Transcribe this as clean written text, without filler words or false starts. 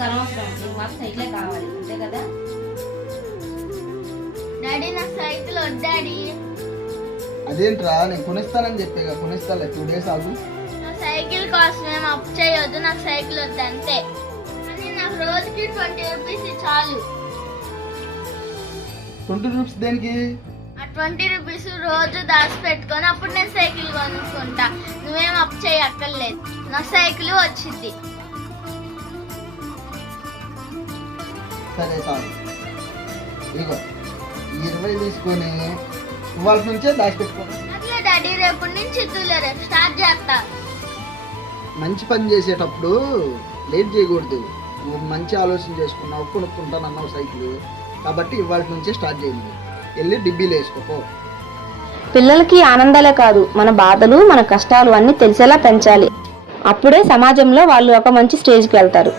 నీకు అనవసరం, నీకు మాకు సైకిలే కావాలి అంతే కదా. డాడీ నాకు సైకిల్ వద్దు డాడీ. అదేంట్రా, నేను కొనిస్తానని చెప్పేగా, కొనిస్తాలే 2 days ఆగు. నా సైకిల్ కోసం ఏం అప్పు చేయొద్దు, నాకు సైకిల్ వద్దు అంతే. కానీ నాకు రోజుకి 20 రూపీస్ చాలు. 20 రూపీస్ దేనికి? ఆ 20 రూపీస్ రోజు దాచి పెట్టుకొని అప్పుడు నేను సైకిల్ కొనుక్కుంటా. నువ్వేం అప్పు చేయక్కర్లేదు, నా సైకిల్ వచ్చింది. సరే చాలు, ఇగో 20 తీసుకొని ఇవాళ నుంచే దాచిపెట్టుకో. అట్లే డాడీ రేపటి నుంచి ఇద్దులే, రేపు స్టార్ట్ చేస్తా. మంచి పని చేసేటప్పుడు లేట్ చేయకూడదు. నువ్వు మంచి ఆలోచన చేసుకున్నావు, కొనుక్కుంటానన్నావు సైకిల్, కాబట్టి ఇవాళ నుంచే స్టార్ట్ చేయండి. వెళ్ళి డిబ్బీలు వేసుకోపో. పిల్లలకి ఆనందాలే కాదు, మన బాధలు మన కష్టాలు అన్నీ తెలిసేలా పెంచాలి. అప్పుడే సమాజంలో వాళ్ళు ఒక మంచి స్టేజ్కి వెళ్తారు.